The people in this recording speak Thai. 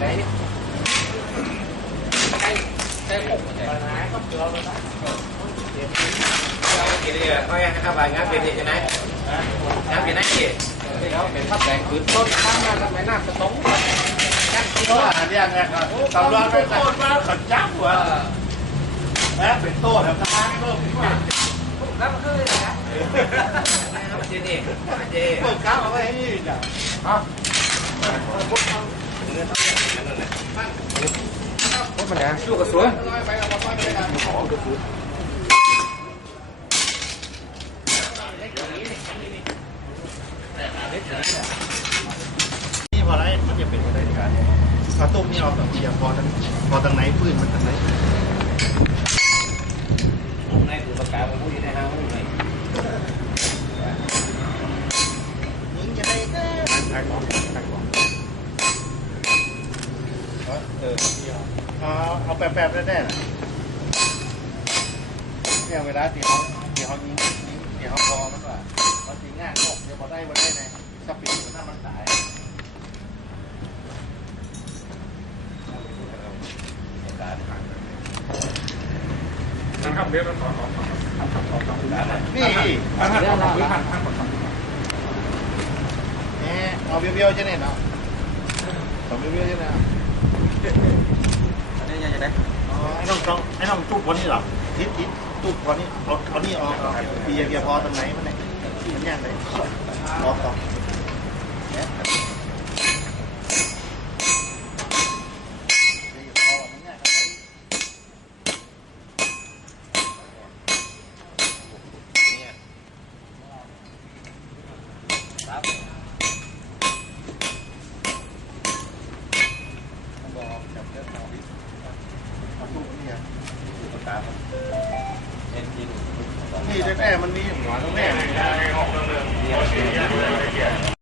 ไหนใช้ใช้หกใช่ไหมกินเลยเขาอยากให้เข้าไปงานเป็นยังไงงานเป็นไหนกี่แล้วเป็นภาพแสงพื้นต้นข้างมาทำไม มันนะลูกกระสุนนี่พอไรมันจะเป็นอะไรกันเอาตุ้มนี่เอาแบบเดียวพอทั้งพอทางไหนพื้นมันทางไหนมุมไหนคือประกาศของผู้ที่ได้ห้างมุมไหนยิงจะได้แค่ใช้ของใช้ของ เออเอาเอาแป๊บๆแน่ๆนะเนี่ยเวลาที่เขาที่เขายิงยิงที่เขาพอมันว่ามันยิงง่ายก็เดี๋ยวพอได้วันได้ในสปีดมันน่ามันตายนะครับเดี๋ยวเราขอขอขอนี่ท่านท่านขอบคุณท่านท่านขอบคุณแหมเอาเบี้ยวๆใช่ไหมเนาะเอาเบี้ยวๆใช่ไหม อันนี้ยังจะได้ อ๋อไอ้น้ ไม่ต้องไอ้น้องจุกวันนี้เหรอทิศทิศจุกวันนี้เอาเอานี่ออกเอาเบียร์เบียร์พอตรงไหนมันเนี่ยมันย่เลยพอต่อเนี่ยพอมันย่างกันไป บอกจับเรื่องของวิทย์เอาตู้นี่อะ ประกาศเอ็นจีนี่แน่ๆมันมีหัวตรงแน่เลยออ